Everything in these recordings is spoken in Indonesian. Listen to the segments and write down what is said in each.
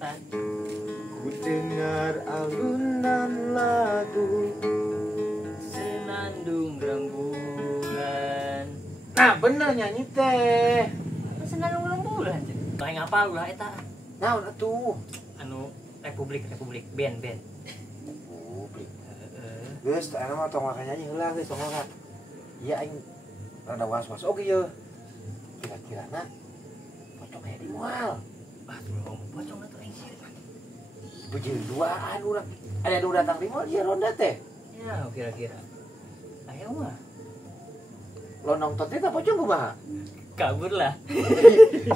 ikutan. Ku dengar alunan lagu Senandung rembulan. Nah bener nyanyi teh. Senandung rembulan. Kayak ngapa ulah eta? Naon atuh? Anu Republik band. Publik. Geus anu mah tong maka nyanyi heula geus tong maka. Iya aing rada was-was oge ye. Kira-kirana pocong aya di moal. Ah, tuh ngomong pocong atuh aing sih. Beujeun duaan urang. Ada nu datang di moal dia ronda teh. Ya, kira-kira. Ayo mah. Lo nonton teh teh pocong kumaha? Kabur lah.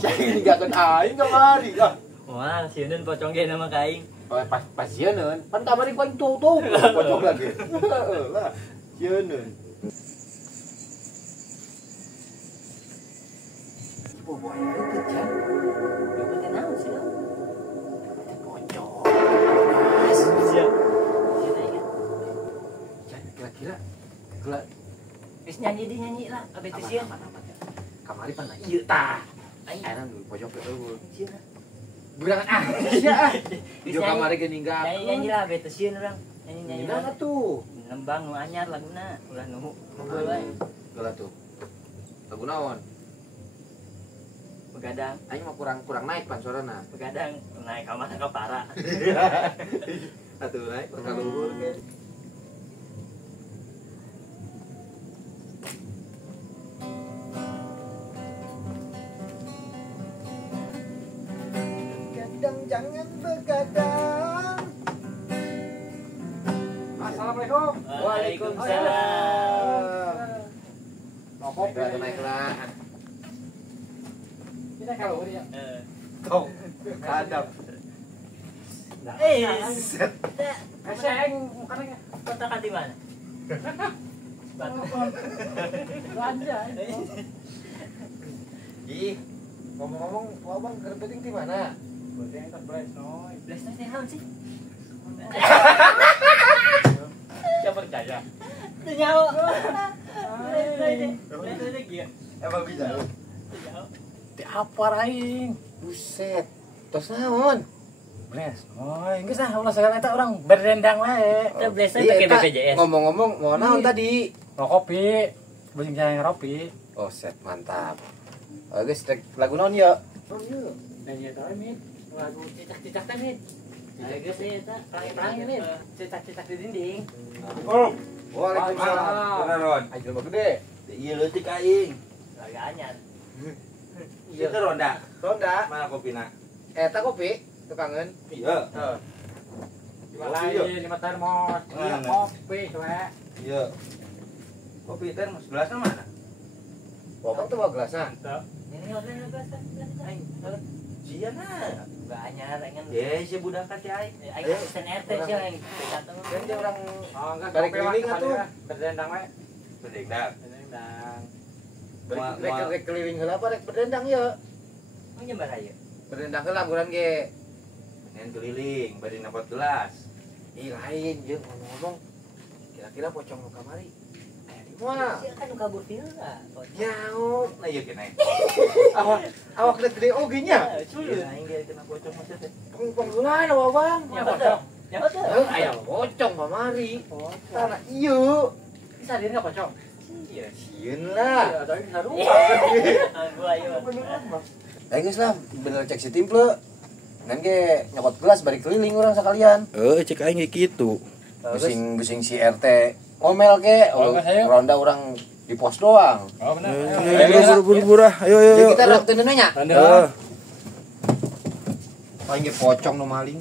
Saya ninggalkeun aing kamari. Ah. Wah, sieun pocong ge nama ka aing. Oh, pas sieun pan kamari ku aing tuh pocong lagi. Heeh lah. Sieun. Bobo aya itu can. Lu teh naon sih? Pocong. Siap. Siap aing. Can kira-kira Wis nyanyi lah, abis teh sieun. kamari pan ieu tah. Aing Ayeuna nu pojok teh eueuh. sieun. Burangan ah. Iya. Di kamari ge ninggal. Nyanyi lah abis teh sieun urang. Nyanyi. Gimana tuh? Nembang nu anyar laguna, ulah nu nunggu wae. Gala tuh. Lagu naon? Begadang, Aing mah kurang naik pan suarana. begadang naik ka mana ka para. Atuh naik ka luhur ge. Gadang jangan begadang. Assalamualaikum. Waalaikumsalam. Rokok udah naik lah. Kita kalau dia. Tong. Kadap. Set. Kaseng mukanya. Kota ka di mana? Belanja. Ih, ngomong-ngomong, abang kerja penting di mana? Berarti enterprise noy. Blesnya teh naon sih? Siapa percaya? Teu nyaho. Blesnya teh kieu. Emang bisa? Teu nyaho. Di apa aing? Buset, tos naon? Bles noy. Geus ah ulah segala eta urang berdendang wae. Teu blesnya Iya, pakai Kak. BPJS. Ngomong-ngomong, mau naon tadi? Kopi. Beuing jangan ngopi. Oh, set mantap. Guys, lagu naon ya? Oh iya. Dan ya tahu mit. Lagu cicak-cicak teh mit. Nah, geus eta Perang-perang ini. Cicak-cicak di dinding. Waalaikumsalam. Bener, Ron. Ayo mah gede. Iya leutik aing. laga anyar. Iya teh ronda. Ronda. Mana kopina? Eta kopi tukangan. Iya. Heeh. Lain 5 termos. Iya kopi coba. Iya. Kopi termos gelasnya mana? Bapak tuh bawa gelasnya. Ini order gelas. Aing Sia nah. laga anyar aing. Ya, si budak teh ai. Aing asisten RT sih aing. Kan dia orang Oh enggak Balik kopi mah keliling atuh. berdendang wae. Berdendang. Berdendang. rek keliling heula apa rek berdendang ya. Mau nyembar aja. Berdendang heula buran ge. Nen keliling, bari dapat gelas. Ih lain jeung ngomong-ngomong. Kira-kira pocong nu kamari. Aya di moal. Sih kan kabur heula. Nyaho. Nah, iya kena. Awak gede oge nya. Iya, aing ge kena pocong mah teh. Pengheula na Bang. Ya betul. Ya betul. Aya pocong kamari. Tanah ieu. Bisa diri enggak pocong? Iya. Sieun lah. Iya, tapi bisa rumah. Gua ayo. Geus lah, bener cek si timple. Ngan ge nyokot gelas bari keliling urang sakalian. Cek aing ge kitu. Bising si RT ngomel ge, ronda orang di pos doang. Oh benar. Buru-buru ah. Ayo. Jadi kita rak teu nanya. Heeh. Paling ge pocong nu maling.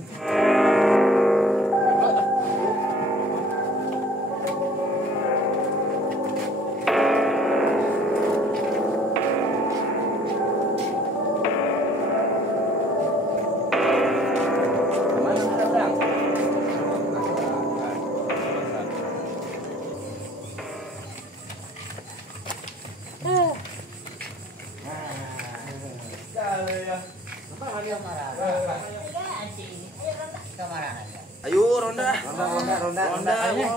Ayo ronda. Ronda ya.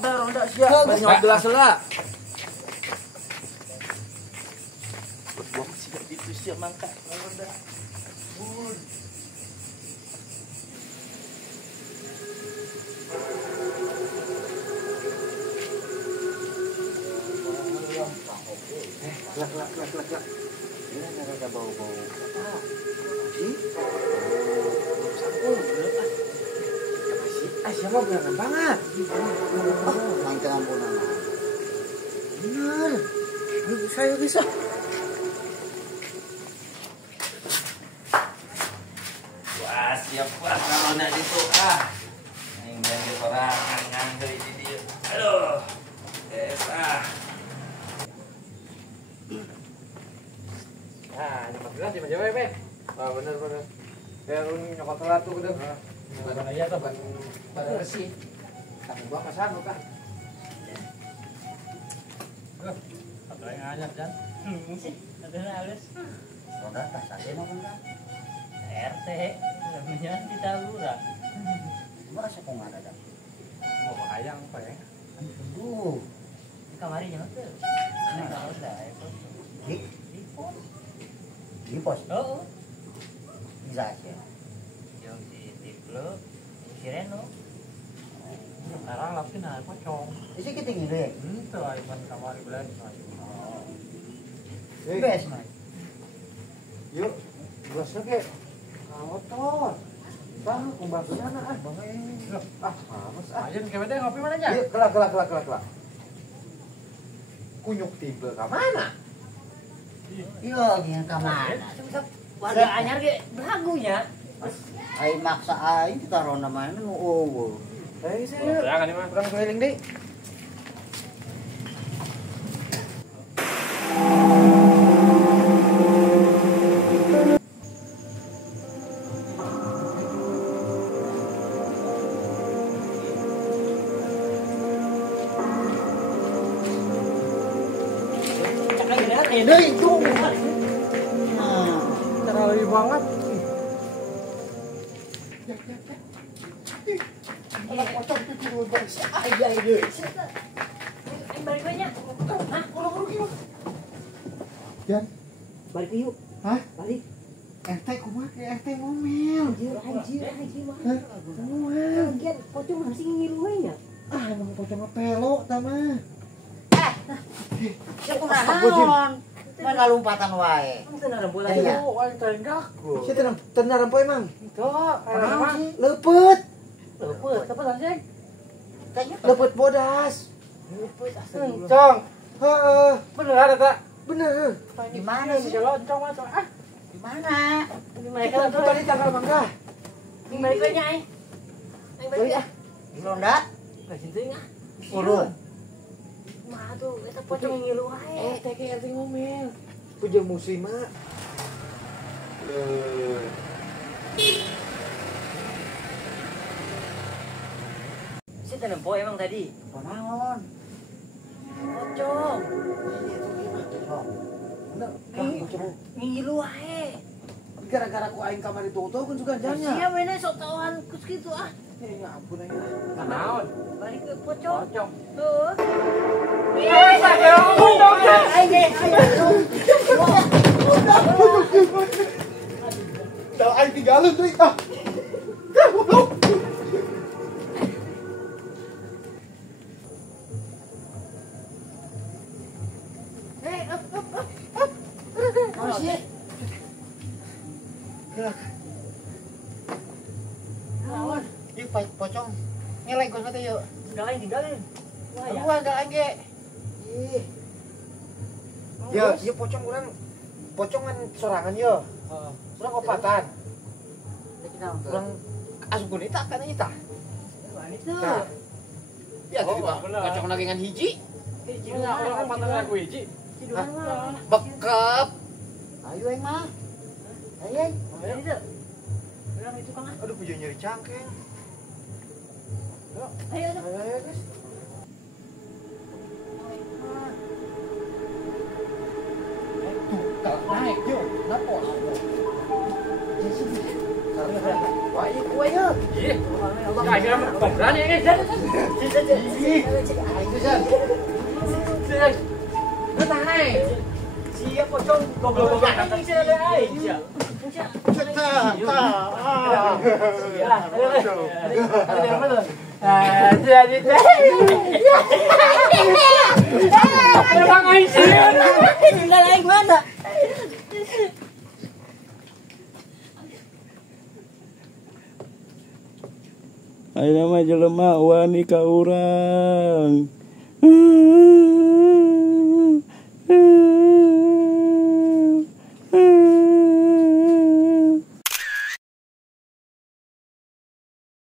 Ronda siap. Banyak gelas heula. Siap mangkat. Udah. Lak. Ini ada bau-bau apa? Sih? Siapa berangan banget? Mangkang ampunan. Bener. Saya bisa. Wah, siap wah kalau nak itu yang jadi sorangan nganggo ini dia. Aduh. Ini masukan di meja bebek. Oh, bener. Ya, nyokot telat tuh udah. Bukan iya tuh, bukan besi. Tapi gua kesana kan. Apa yang ngajak, Jan? Sih, ada halus. Roda tas aja mau kan? RT, namanya kita lurah. Merasa kok nggak ada. Mau bayang apa ya? Aduh. Di kamarnya tuh. Nah, kalau udah itu di pos. Di pos. Oh, Bisa aja. yang di Tiplo, si Reno. Sekarang lapin ada pocong. Isi kita ngide. Itu Aiman kamar bulan. Oh. Hei, Bes, Mas. yuk. Bosnya ke motor. Bang, kumbang sana Bang. Males Aja ke beda ngopi mana aja? Iya, kelak. Kunyuk timbel ke mana? Iya, yang kamar. Warga anyar ge belagunya. Ai maksa aing kita ronda mana nu eueuh. Saya Jangan ini mah kurang keliling deh. Deui itu. Nah, terlalu banget. pocong itu dulu bos. Aja ini. Balik banyak. Hah? Jan, Balik yuk. hah? Balik. Kumaha ke ngomel. Anjir. Hah? Ngomel. Lagian pocong masih ngilu we nya. Emang pocong pelo tama. Ya kunaon? Mana lompatan wae. Itu nara bola Iya. Oh, aing teringgak. Saya tenang poe mang. Itu, Kenapa sih? Lepet. Lepet, apa anjing? Tanya Lepet bodas. Lepet asal. Cong. Heeh. Bener ada tak? Bener. di mana Si sih? Loncong masuk. Di mana? Ini Kita mereka tuh tadi tanggal mangga. Ini balik banyak ai. Aing balik ya. Di Ronda? Ka sinting ah. Urun. Mah tuh eta pocong ngilu wae. Teh kayak arti ngomel. Puja musim mak. Si tenempo emang tadi. Panaon? Pocong. Bener. Ngilu wae. Gara-gara ku aing kamar ditutup kan juga janya. Sia we sok tahuan kus kitu ah. Ya ampun aing. Naon? Balik ke pocong. Pocong. Tuh. Dah aing tinggalin deui. Masih. Naon? Yuk pocong. Ngeleng kos mati yuk. Tinggalin. Wah ya. Gua enggak lagi. Ih. Ya, ieu pocong urang pocongan sorangan yo. Heeh. Urang opatan. Urang Urang asup eta kan eta. Itu. Nah. Ya, Oh, tadi mah bener. pocong lagi ngan hiji. Punya orang patah aku hiji. Bekep. ayo aing mah. Ayo. Itu. Bilang itu Kang. Aduh, puja nyeri cangkeng. Ayo. Ayo, guys. Naik yuk. Napos. Wah, ini kue ya. Ih. Ya akhirnya berani ya, guys. Itu Jan. Lu tahan. Siap pocong goblok-goblok datang sih ada aing. Ya. Ayeuna mah jelema wani ka urang.